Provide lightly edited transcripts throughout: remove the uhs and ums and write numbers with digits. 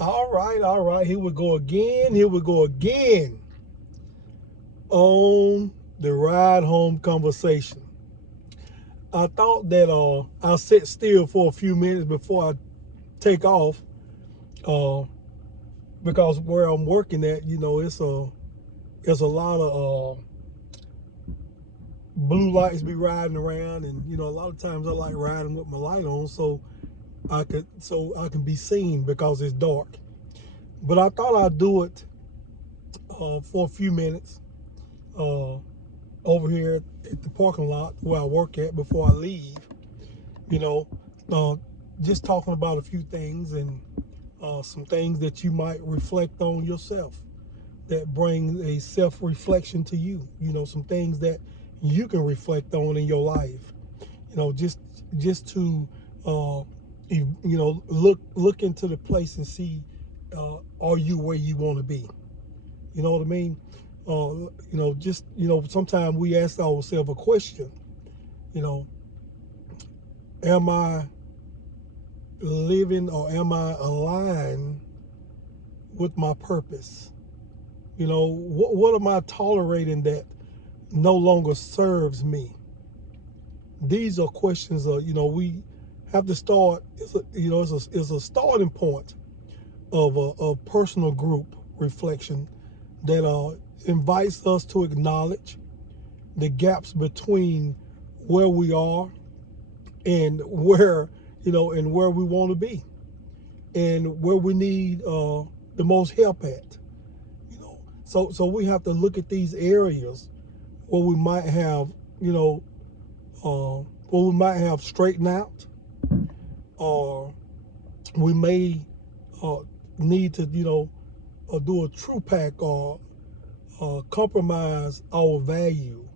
All right. Here we go again. Here we go again on the ride home conversation. I thought that I'll sit still for a few minutes before I take off, uh, because where I'm working at, it's a lot of blue lights be riding around, and a lot of times I like riding with my light on so I can be seen because it's dark. But I thought I'd do it for a few minutes uh, over here at the parking lot where I work at before I leave. You know, uh, just talking about a few things and some things that you might reflect on yourself that bring a self-reflection to you. Some things that you can reflect on in your life. Just to uh, look into the place and see, are you where you want to be? You know what I mean? Sometimes we ask ourselves a question. You know, am I living or am I aligned with my purpose? What am I tolerating that no longer serves me? These are questions. We have to start. It's a starting point of a personal group reflection that invites us to acknowledge the gaps between where we are and where we want to be, and where we need the most help at. So we have to look at these areas where we might have you know where we might have straightened out, or we may uh, need to do a true pack, or compromise our value.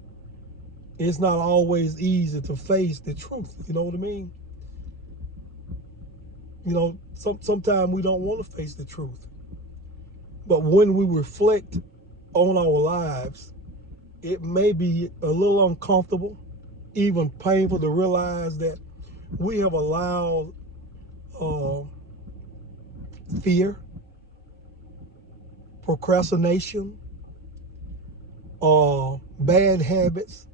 It's not always easy to face the truth. You know what I mean? Sometimes we don't want to face the truth. But when we reflect on our lives, it may be a little uncomfortable, even painful to realize that we have allowed uh, fear, procrastination, bad habits,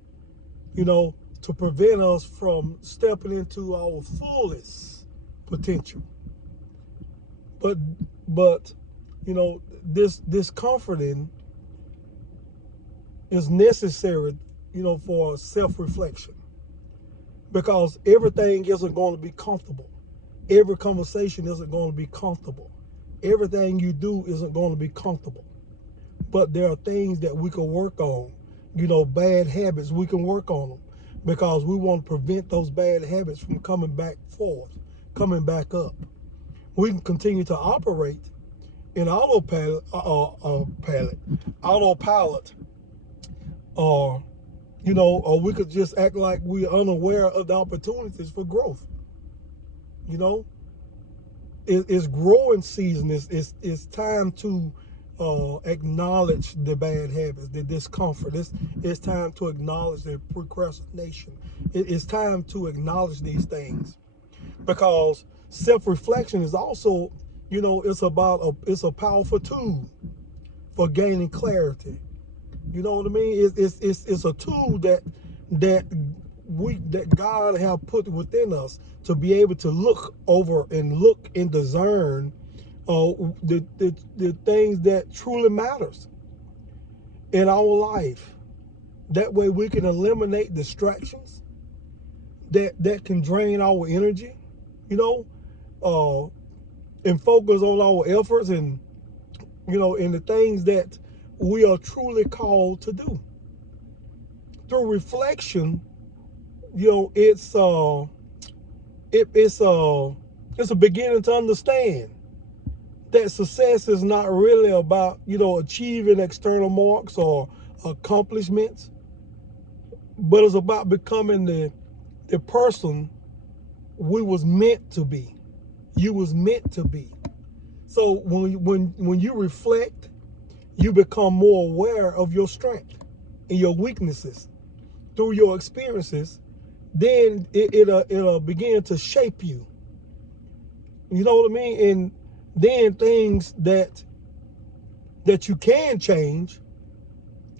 to prevent us from stepping into our fullest potential. But but this discomforting is necessary, for self-reflection, because everything isn't going to be comfortable. Every conversation isn't going to be comfortable. Everything you do isn't going to be comfortable. But there are things that we can work on. Bad habits, we can work on them because we want to prevent those bad habits from coming back forth, coming back up. We can continue to operate in autopilot, or or we could just act like we're unaware of the opportunities for growth. You know, it's growing season. It's time to acknowledge the bad habits, the discomfort. It's time to acknowledge the procrastination. It's time to acknowledge these things, because self-reflection is also, it's a powerful tool for gaining clarity. You know what I mean? It's a tool that that God have put within us to be able to look over and look and discern the things that truly matters in our life. That way we can eliminate distractions that can drain our energy, you know, uh, and focus on our efforts, and in the things that we are truly called to do. Through reflection, you know, it's uh it, it's a beginning to understand that success is not really about achieving external marks or accomplishments, but it's about becoming the person we was meant to be. You was meant to be. So when you reflect, you become more aware of your strength and your weaknesses through your experiences. Then it'll begin to shape you. You know what I mean? And then things that you can change,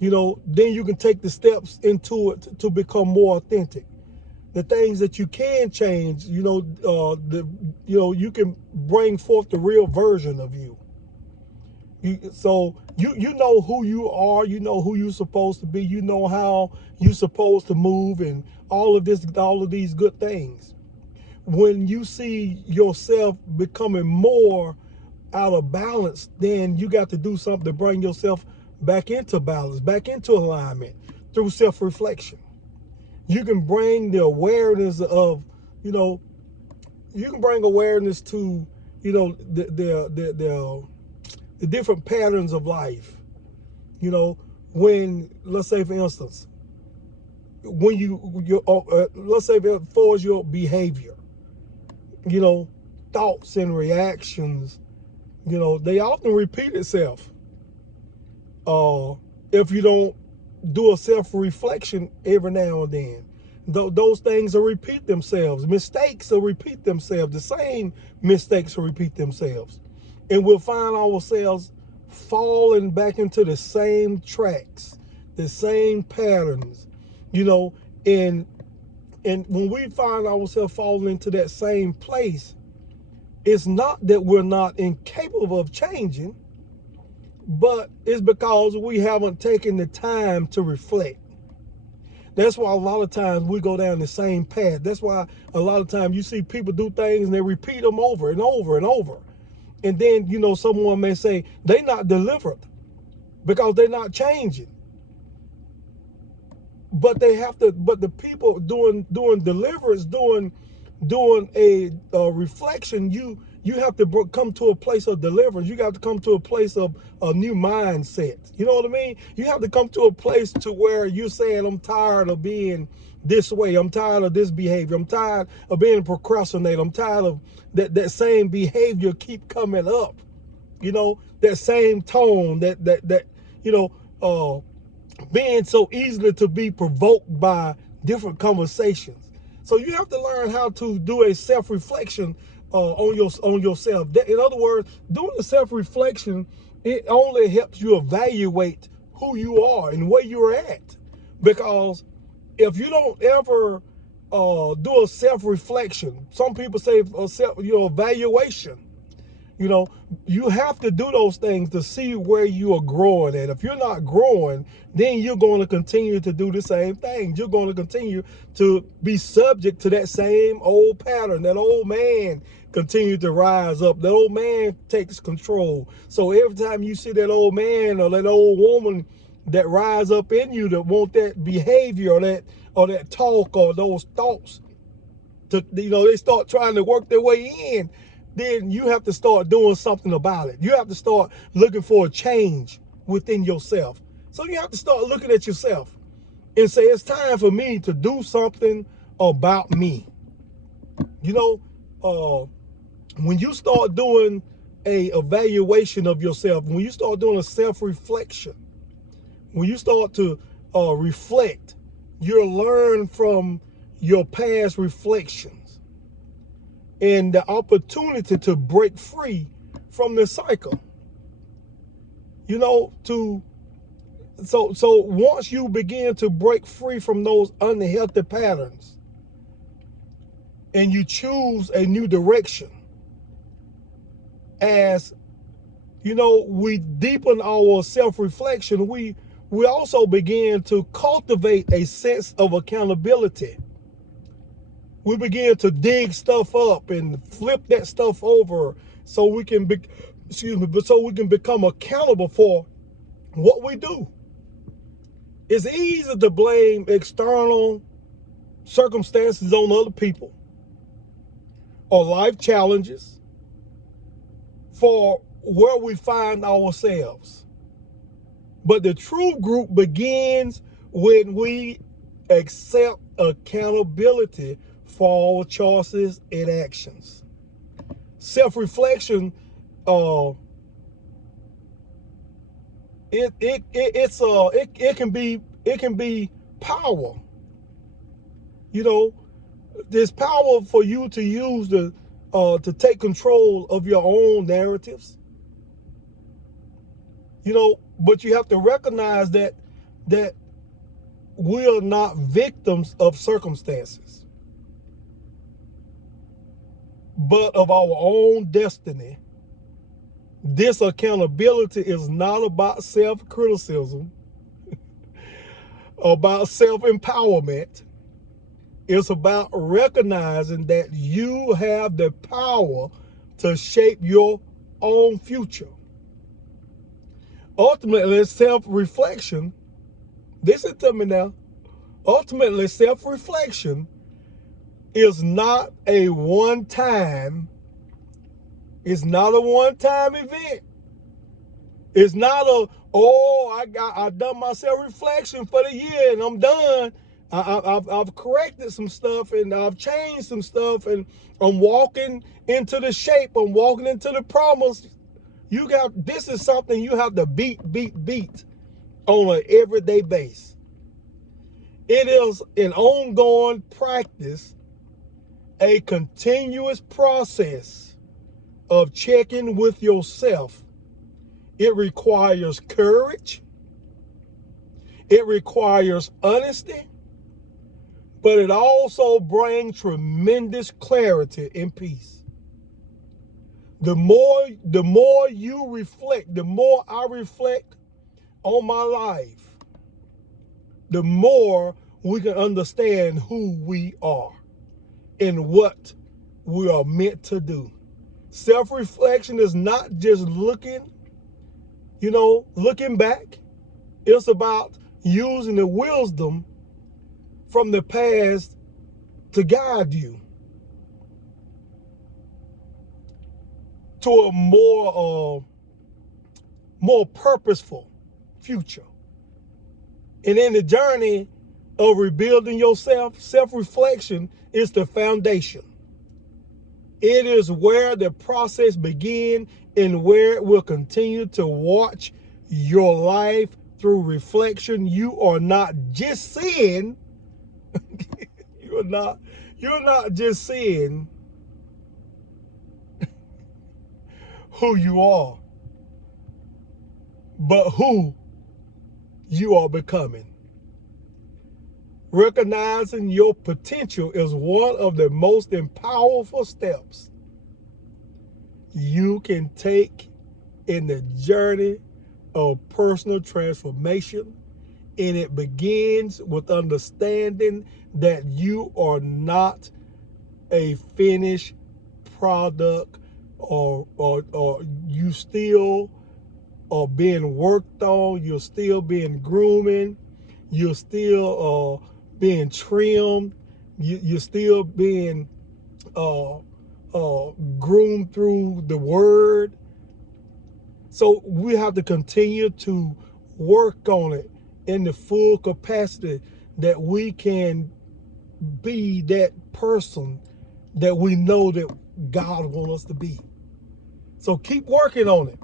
then you can take the steps into it to become more authentic. The things that you can change, you can bring forth the real version of you. So you know who you are, you know who you're supposed to be, you know how you're supposed to move, and all of these good things. When you see yourself becoming more out of balance, then you got to do something to bring yourself back into balance, back into alignment through self-reflection. You can bring the awareness of, you can bring awareness to, the different patterns of life. When, let's say for instance, when let's say as far as your behavior, thoughts and reactions, they often repeat itself. If you don't do a self-reflection every now and then, those things will repeat themselves. Mistakes will repeat themselves. The same mistakes will repeat themselves. And we'll find ourselves falling back into the same tracks, the same patterns, and when we find ourselves falling into that same place, it's not that we're not incapable of changing, but it's because we haven't taken the time to reflect. That's why a lot of times we go down the same path. That's why a lot of times you see people do things and they repeat them over and over and over. And then, someone may say they're not delivered because they're not changing. But they have to, but the people doing deliverance, doing a reflection, you have to come to a place of deliverance. You got to come to a place of a new mindset. You know what I mean? You have to come to a place to where you're saying, I'm tired of being this way. I'm tired of this behavior. I'm tired of being procrastinated. I'm tired of that same behavior keep coming up. That same tone, being so easily to be provoked by different conversations. So you have to learn how to do a self-reflection on yourself. In other words, doing a self-reflection, it only helps you evaluate who you are and where you're at. Because if you don't ever do a self-reflection, some people say evaluation. You have to do those things to see where you are growing at. If you're not growing, then you're going to continue to do the same thing. You're going to continue to be subject to that same old pattern. That old man continues to rise up. That old man takes control. So every time you see that old man or that old woman that rise up in you that want that behavior or that talk or those thoughts, they start trying to work their way in, then you have to start doing something about it. You have to start looking for a change within yourself. So you have to start looking at yourself and say, it's time for me to do something about me. When you start doing a evaluation of yourself, when you start doing a self-reflection, when you start to reflect, you'll learn from your past reflections and the opportunity to break free from the cycle. So once you begin to break free from those unhealthy patterns and you choose a new direction, as we deepen our self-reflection, we also begin to cultivate a sense of accountability. We begin to dig stuff up and flip that stuff over so we can become accountable for what we do. It's easy to blame external circumstances on other people or life challenges for where we find ourselves. But the true group begins when we accept accountability for our choices and actions. Self-reflection, it can be power. There's power for you to use to take control of your own narratives. But you have to recognize that we are not victims of circumstances, but of our own destiny. This accountability is not about self-criticism, about self-empowerment. It's about recognizing that you have the power to shape your own future. Ultimately, self-reflection, listen to me now, ultimately, self-reflection is not a one-time event. It's not I done my self-reflection for the year and I'm done. I've corrected some stuff and I've changed some stuff and I'm walking into the shape. I'm walking into the promise. This is something you have to beat on an everyday basis. It is an ongoing practice, a continuous process of checking with yourself. It requires courage. It requires honesty, but it also brings tremendous clarity and peace. The more you reflect, the more I reflect on my life, the more we can understand who we are and what we are meant to do. Self-reflection is not just looking back. It's about using the wisdom from the past to guide you to a more purposeful future. And in the journey of rebuilding yourself, self-reflection is the foundation. It is where the process begins and where it will continue to watch your life through reflection. You are not just seeing, you're not just seeing who you are, but who you are becoming. Recognizing your potential is one of the most powerful steps you can take in the journey of personal transformation. And it begins with understanding that you are not a finished product, or you still are being worked on. You're still being grooming. You're still being trimmed. You're still being groomed through the word. So we have to continue to work on it in the full capacity that we can be that person that we know that God wants us to be. So keep working on it.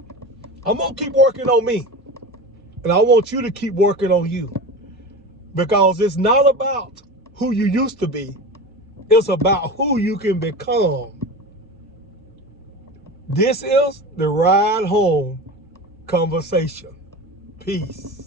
I'm going to keep working on me. And I want you to keep working on you. Because it's not about who you used to be. It's about who you can become. This is the Ride Home Conversation. Peace.